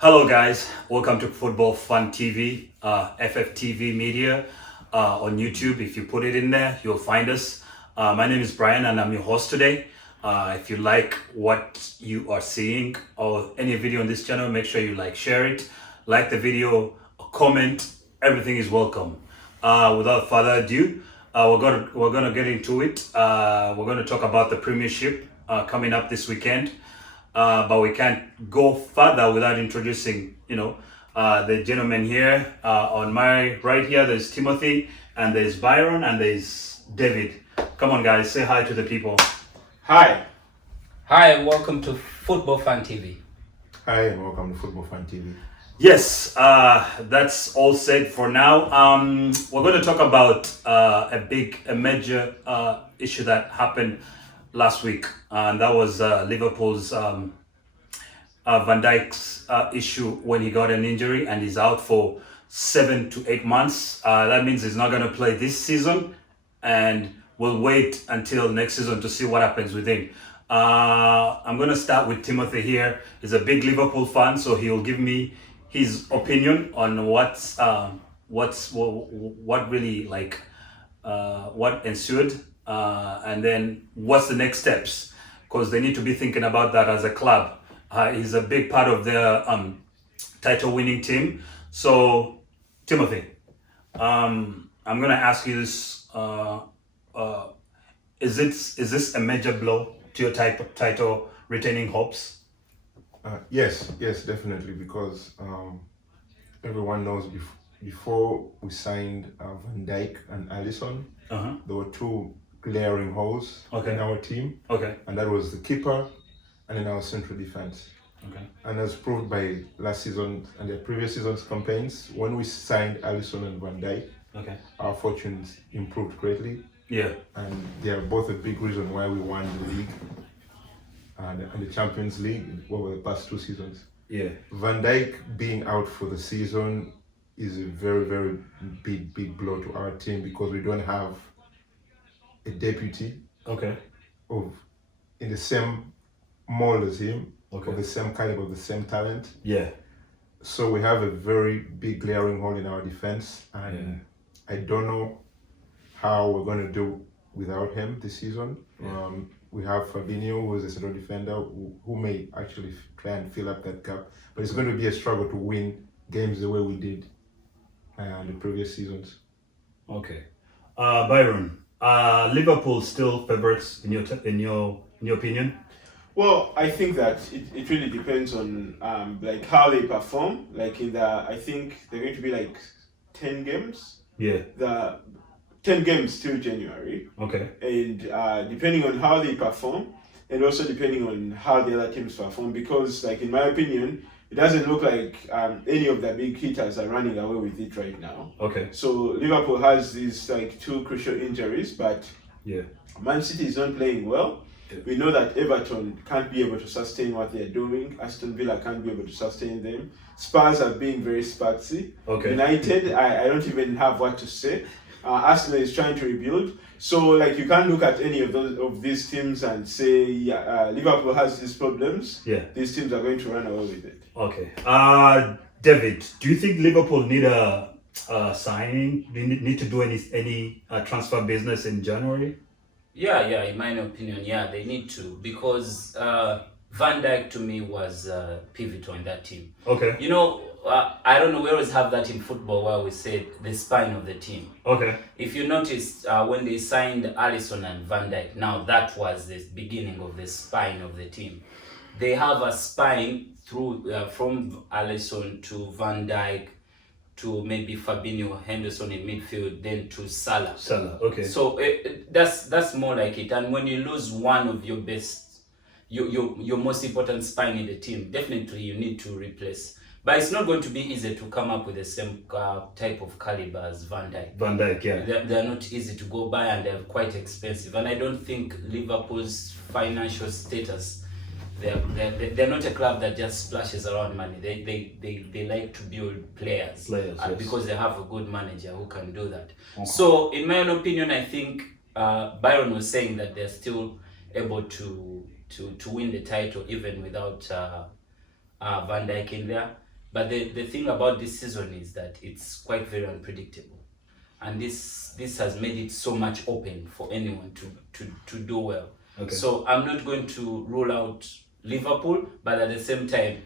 Hello guys, welcome to Football Fun TV, FFTV MEDIA on YouTube. If you put it in there, you'll find us. My name is Bryan and I'm your host today. If you like what you are seeing or any video on this channel, make sure you share it, like the video, comment, everything is welcome. Without further ado, we're gonna get into it. We're gonna talk about the Premiership coming up this weekend. But we can't go further without introducing, the gentleman here. On my right here, there's Timothy, and there's Byron, and there's David. Come on, guys, say hi to the people. Hi. Hi, welcome to Football Fun TV. Hi, and welcome to Football Fun TV. Yes, that's all said for now. We're going to talk about a major issue that happened last week, and that was Liverpool's Van Dijk's issue when he got an injury and he's out for 7 to 8 months. That means he's not going to play this season, and we'll wait until next season to see what happens with him. I'm going to start with Timothy here. He's a big Liverpool fan, so he'll give me his opinion on what ensued. And then what's the next steps, because they need to be thinking about that as a club. He's a big part of their title winning team. So Timothy, I'm gonna ask you this, is this a major blow to your title retaining hopes? Yes, definitely, because everyone knows before we signed Van Dijk and Alisson, there were two glaring holes in our team. And that was the keeper and in our central defense. And as proved by last season and the previous season's campaigns, when we signed Alisson and Van Dijk, our fortunes improved greatly. And they are both a big reason why we won the league and the Champions League over the past 2 seasons. Van Dijk being out for the season is a very, very big blow to our team, because we don't have a deputy in the same mold as him, of the same caliber, of the same talent. So we have a very big glaring hole in our defense, and I don't know how we're going to do without him this season. We have Fabinho, who is a central defender, who may actually try and fill up that gap, but it's going to be a struggle to win games the way we did in the previous seasons. Byron, Liverpool still favorites in your opinion? Well, I think that it really depends on how they perform. I think they're going to be 10 games. The 10 games till January. And depending on how they perform, and also depending on how the other teams perform, because in my opinion, it doesn't look like any of the big hitters are running away with it right now. So Liverpool has these 2 crucial injuries, but Man City is not playing well. We know that Everton can't be able to sustain what they're doing. Aston Villa can't be able to sustain them. Spurs are being very spursy. United, I don't even have what to say. Arsenal is trying to rebuild. So you can't look at any of these teams and say Liverpool has these problems. These teams are going to run away with it. David, do you think Liverpool need a signing? Do you need to do any transfer business in January? In my opinion, they need to, because Van Dijk to me was pivotal in that team. I don't know, we always have that in football where we say the spine of the team. If you noticed, when they signed Alisson and Van Dijk, now that was the beginning of the spine of the team. They have a spine through from Alisson to Van Dijk to maybe Fabinho, Henderson in midfield, then to Salah. So that's more like it. And when you lose one of your best, your most important spine in the team, definitely you need to replace. But it's not going to be easy to come up with the same type of caliber as Van Dijk. They're not easy to go by, and they're quite expensive. And I don't think Liverpool's financial status, they're not a club that just splashes around money. They like to build players because they have a good manager who can do that. So in my own opinion, I think Byron was saying that they're still able to win the title even without Van Dijk in there. But the thing about this season is that it's quite very unpredictable. And this has made it so much open for anyone to do well. Okay. So I'm not going to rule out Liverpool, but at the same time,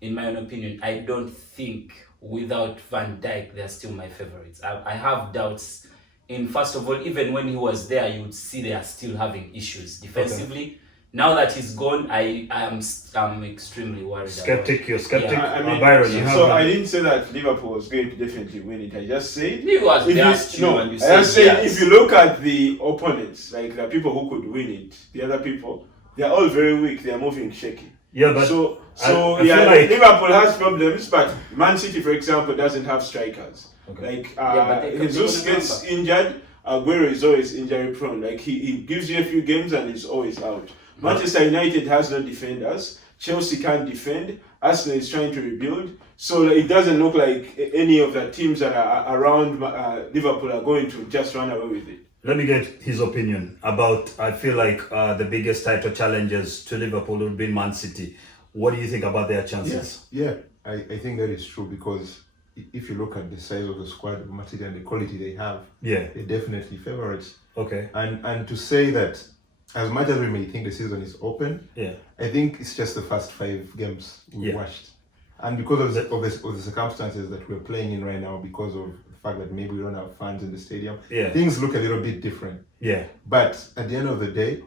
in my own opinion, I don't think without Van Dijk, they're still my favorites. I have doubts in, first of all, even when he was there, you would see they are still having issues defensively. Okay. Now that he's gone, I'm extremely worried. You're skeptic. Yeah. I mean, Byron, I didn't say that Liverpool was going to definitely win it. I just said if you look at the opponents, like the people who could win it, the other people, they are all very weak. They are moving shaky. Yeah, but I feel like Liverpool has problems, but Man City, for example, doesn't have strikers. Okay. Like Jesus gets injured, Aguero is always injury prone. Like he gives you a few games and he's always out. Manchester United has no defenders. Chelsea can't defend. Arsenal is trying to rebuild. So it doesn't look like any of the teams that are around Liverpool are going to just run away with it. Let me get his opinion about, I feel like the biggest title challenges to Liverpool would be Man City. What do you think about their chances? Yeah, I think that is true, because if you look at the size of the squad of Man City and the quality they have, they're definitely favorites. Okay. And to say that, as much as we may think the season is open, I think it's just the first 5 games we watched. And because of the circumstances that we're playing in right now, because of the fact that maybe we don't have fans in the stadium, things look a little bit different. Yeah. But at the end of the day,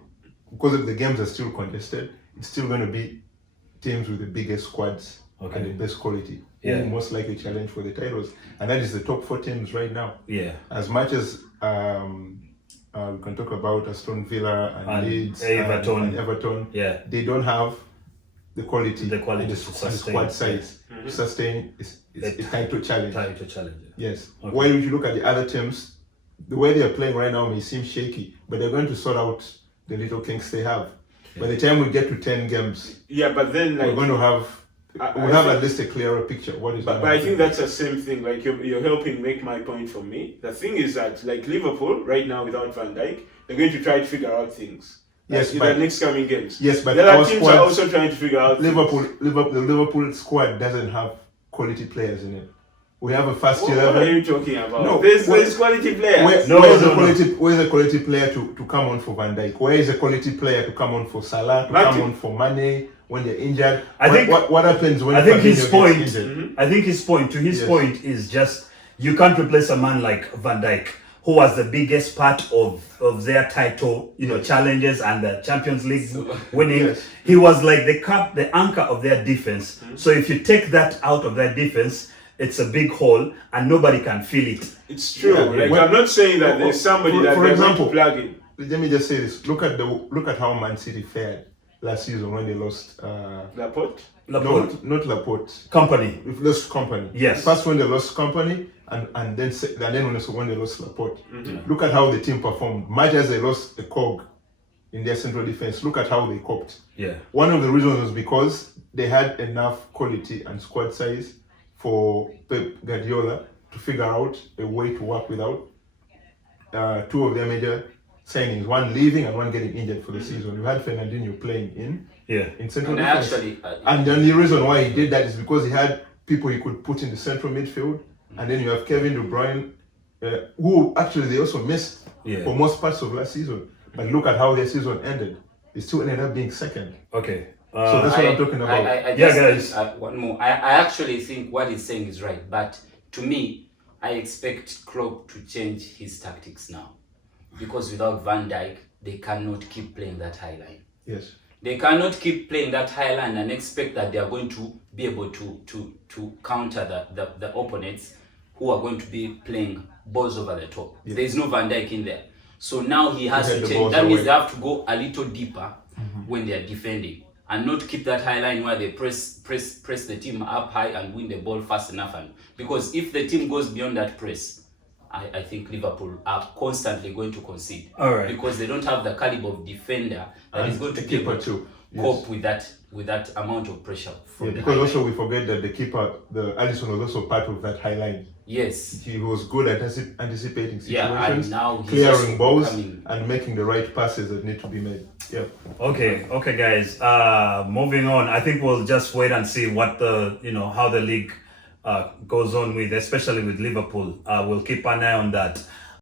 because of the games are still contested, it's still going to be teams with the biggest squads and the best quality who most likely challenge for the titles. And that is the top 4 teams right now. Yeah. As much as we can talk about Aston Villa and Leeds and Everton. Yeah. They don't have the quality and the squad size to sustain a title challenge. Yes. Okay. While if you look at the other teams, the way they are playing right now may seem shaky, but they're going to sort out the little kinks they have. By the time we get to 10 games, but then we're going to have at least a clearer picture of what is but I think that's the same thing. Like you're helping make my point for me. The thing is that like Liverpool right now without Van Dijk, they're going to try to figure out things. Yes, in the next coming games. Yes, but the other teams are also trying to figure out the Liverpool squad doesn't have quality players in it. We have a first 11. What are you talking about? No, there's quality players. Where's the quality player to come on for Van Dijk? Where is the quality player to come on for Salah? Come on for Mane when they're injured? What happens when? I think his point. I think his point. Point is just you can't replace a man like Van Dijk, who was the biggest part of their title, challenges and the Champions League winning. Yes. He was like the anchor of their defense. Mm-hmm. So if you take that out of their defense, it's a big hole and nobody can feel it. It's true. I'm not saying that there's somebody that for example, plug in. Let me just say this. Look at how Man City fared last season when they lost Laporte. No, not Laporte. Company. We've lost Company. Yes. First when they lost Company and then when they lost Laporte. Mm-hmm. Look at how the team performed. Much as they lost a cog in their central defense, look at how they coped. Yeah. One of the reasons was because they had enough quality and squad size for Pep Guardiola to figure out a way to work without 2 of their major signings, one leaving and one getting injured for the season. You had Fernandinho playing in central defense. And the only reason why he did that is because he had people he could put in the central midfield. And then you have Kevin De Bruyne, who actually they also missed for most parts of last season. But look at how their season ended. They still ended up being second. Okay. So that's what I'm talking about. Guys. One more. I actually think what he's saying is right. But to me, I expect Klopp to change his tactics now. Because without Van Dijk, they cannot keep playing that high line. Yes. They cannot keep playing that high line and expect that they are going to be able to counter the opponents who are going to be playing balls over the top. Yes. There is no Van Dijk in there. So now he has to change. That means they have to go a little deeper when they are defending. And not keep that high line where they press the team up high and win the ball fast enough. Because if the team goes beyond that press, I think Liverpool are constantly going to concede. All right. Because they don't have the caliber of defender that is going to be able to cope with that amount of pressure. Because also we forget that the keeper, Alisson, was also part of that high line. Yes. He was good at anticipating situations, and now clearing balls and making the right passes that need to be made. Yeah. Okay, guys. Moving on. I think we'll just wait and see what how the league goes on with, especially with Liverpool. We'll keep an eye on that.